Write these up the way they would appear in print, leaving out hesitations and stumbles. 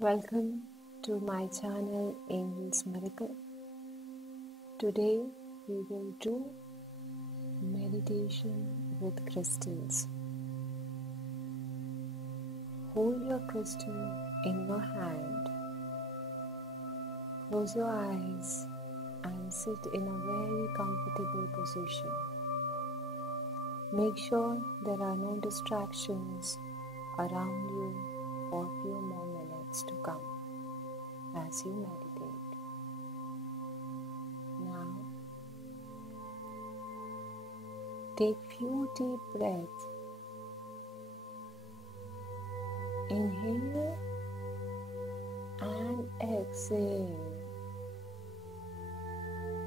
Welcome to my channel Angel's Miracle. Today we will do meditation with crystals. Hold your crystal in your hand, close your eyes and sit in a very comfortable position. Make sure there are no distractions around you for a few more minutes to come as you meditate. Now, take few deep breaths. Inhale and exhale.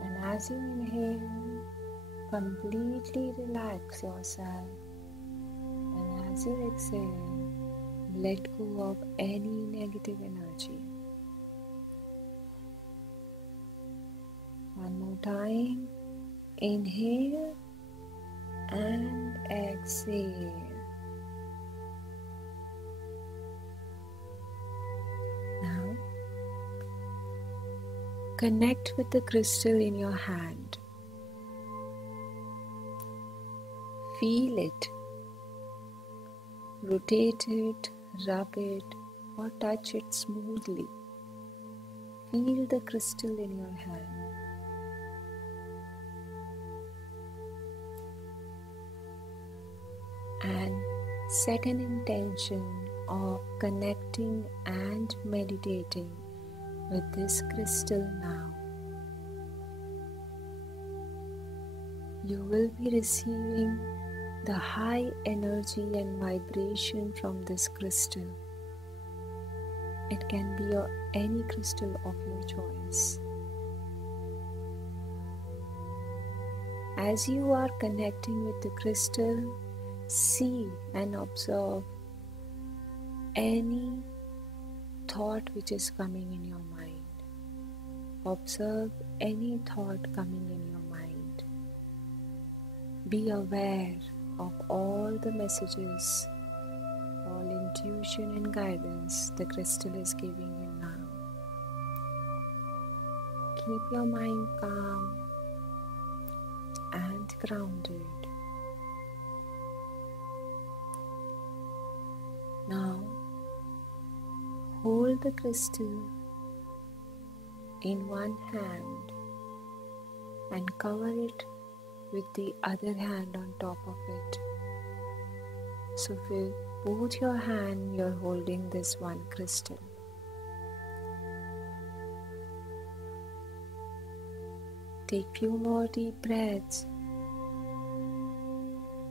And as you inhale, completely relax yourself. And as you exhale, let go of any negative energy. One more time. Inhale and exhale. Now, connect with the crystal in your hand. Feel it. Rotate it, rub it, or touch it smoothly. Feel the crystal in your hand. And set an intention of connecting and meditating with this crystal now. You will be receiving the high energy and vibration from this crystal. It can be any crystal of your choice. As you are connecting with the crystal, see and observe any thought which is coming in your mind. Observe any thought coming in your mind. Be aware of all the messages, all intuition and guidance the crystal is giving you now. Keep your mind calm and grounded. Now, hold the crystal in one hand and cover it with the other hand on top of it. So with both your hands, you're holding this one crystal. Take few more deep breaths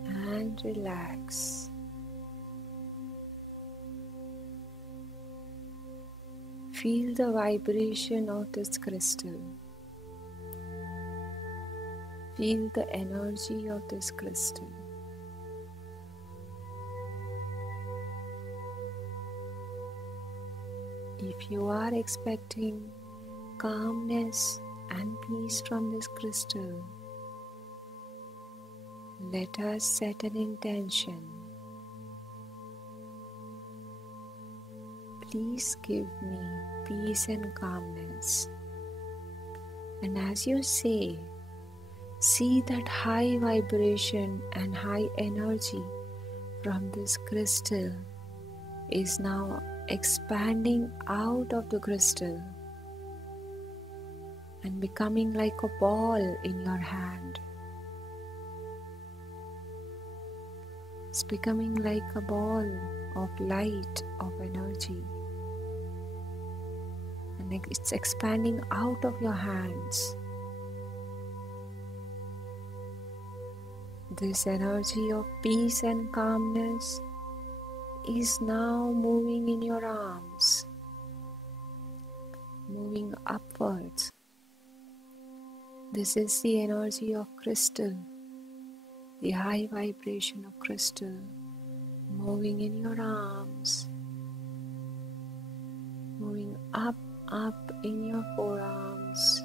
and relax. Feel the vibration of this crystal. Feel the energy of this crystal. If you are expecting calmness and peace from this crystal, let us set an intention. Please give me peace and calmness. And as you say, see that high vibration and high energy from this crystal is now expanding out of the crystal and becoming like a ball in your hand. It's becoming like a ball of light, of energy. And it's expanding out of your hands. This energy of peace and calmness is now moving in your arms, moving upwards. This is the energy of crystal, the high vibration of crystal, moving in your arms, moving up in your forearms,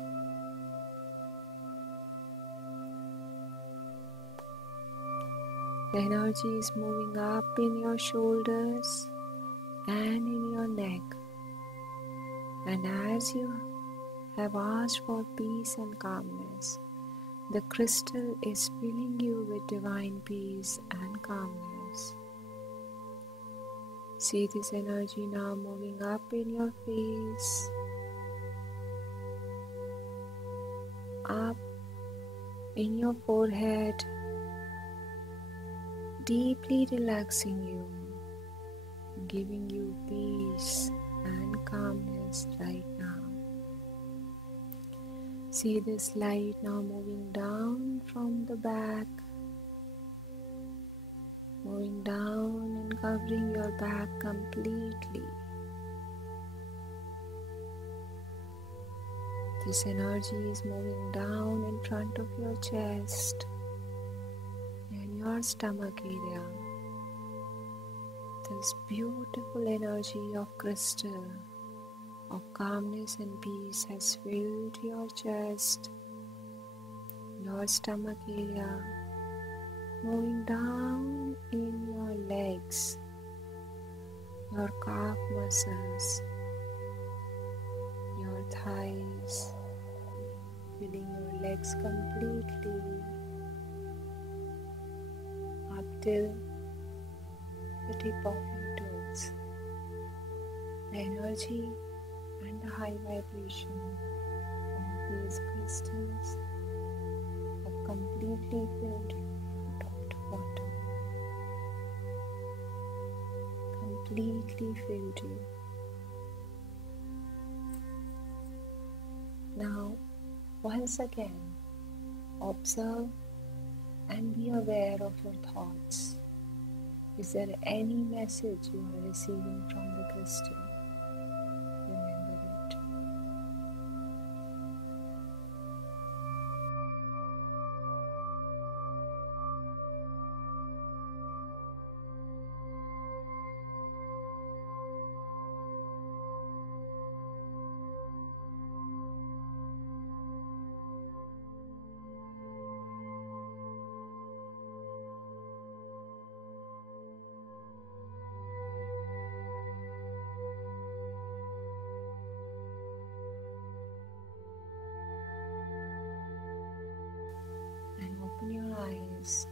the energy is moving up in your shoulders and in your neck, And as you have asked for peace and calmness, the crystal is filling you with divine peace and calmness. See this energy now moving up in your face, up in your forehead, deeply relaxing you, giving you peace and calmness right now. See this light now moving down from the back, moving down and covering your back completely. This energy is moving down in front of your chest and your stomach area. This beautiful energy of crystal, of calmness and peace has filled your chest, your stomach area, moving down in your legs, your calf muscles, your thighs, filling your legs completely up till the tip of your toes. The energy and the high vibration of these crystals have completely filled you from top to bottom. Completely filled you. Now, once again, observe and be aware of your thoughts. Is there any message you are receiving from the crystal? Remember it. And open your eyes